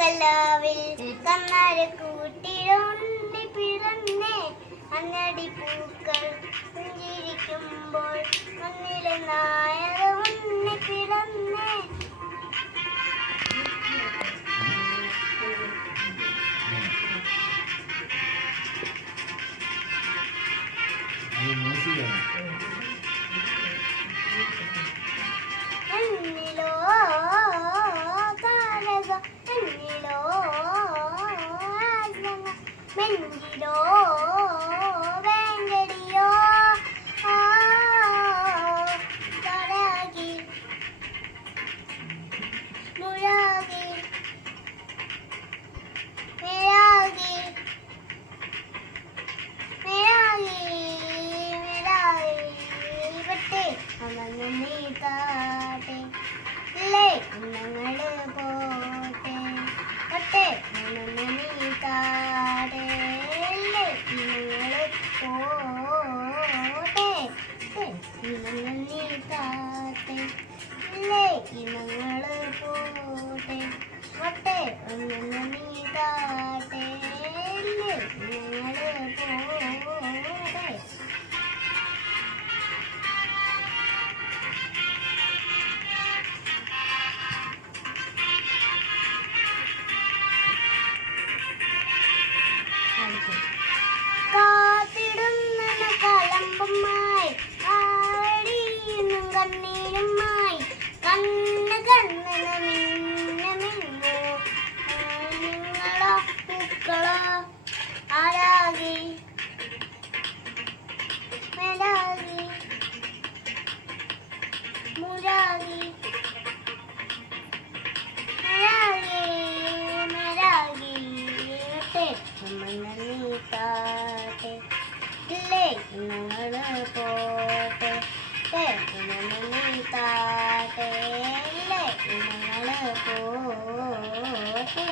മഴകല്ലാവിൽ കണ്ണാര കൂട്ടിടൊന്നി പിറന്നേ അന്നടി പൂക്കൾ പുഞ്ചിരിക്കുമ്പോൾ മണ്ണിലെ നായക ഉണ്ണി പിറന്നേ എന്നിലോ താരക എന്നിലോ മെഞ്ചിലോ വേങ്കടിയോ തടാകി മുഴാകി മേരാകി മേരാകി മേരാകി പട്ടേ അമർന്നു നീ താട്ടെ ഇല്ലേ ഞങ്ങള് പോട്ടെ പട്ടേ അമർന്നു നീ താട്ടെ ഇല്ലേ ഞങ്ങള് പോട്ടെ അമർന്നു നീ താട്ടെ ഇല്ലേ ഞങ്ങള് പോട്ടെ പട്ടേ അമർന്നു നീ താട്ടെ ഇല്ലേ ഞങ്ങള് പോട്ടെ. കാത്തിടുന്ന കളമ്പുമായി ആടിയും കണ്ണീരുമായി കണ്ണ് കണ്ണിന് മിന്ന മിന്നു നിങ്ങളോ പൂക്കളോ ആരാകി മേലാകി മുരാകി മേലാകി മേലാകി നീ താട്ടെ ഇല്ലേ ഞങ്ങള് പോട്ടെ നീ താട്ടെ ഇല്ലേ ഞങ്ങള് പോട്ടെ.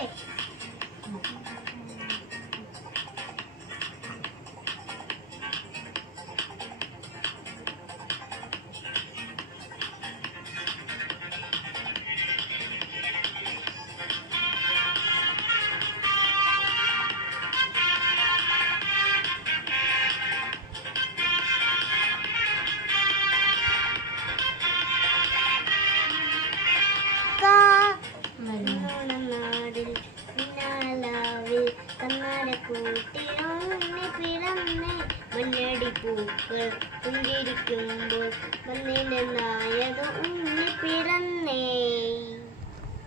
നാടിൽ പിന്നാലാവിൽ കണ്ണാര കൂട്ടിലൊന്നി പിറന്നേ മണ്ണടി പൂക്കൾ പുഞ്ചിരിക്കുമ്പോൾ മണ്ണിലെ നായക ഉണ്ണി പിറന്നേ.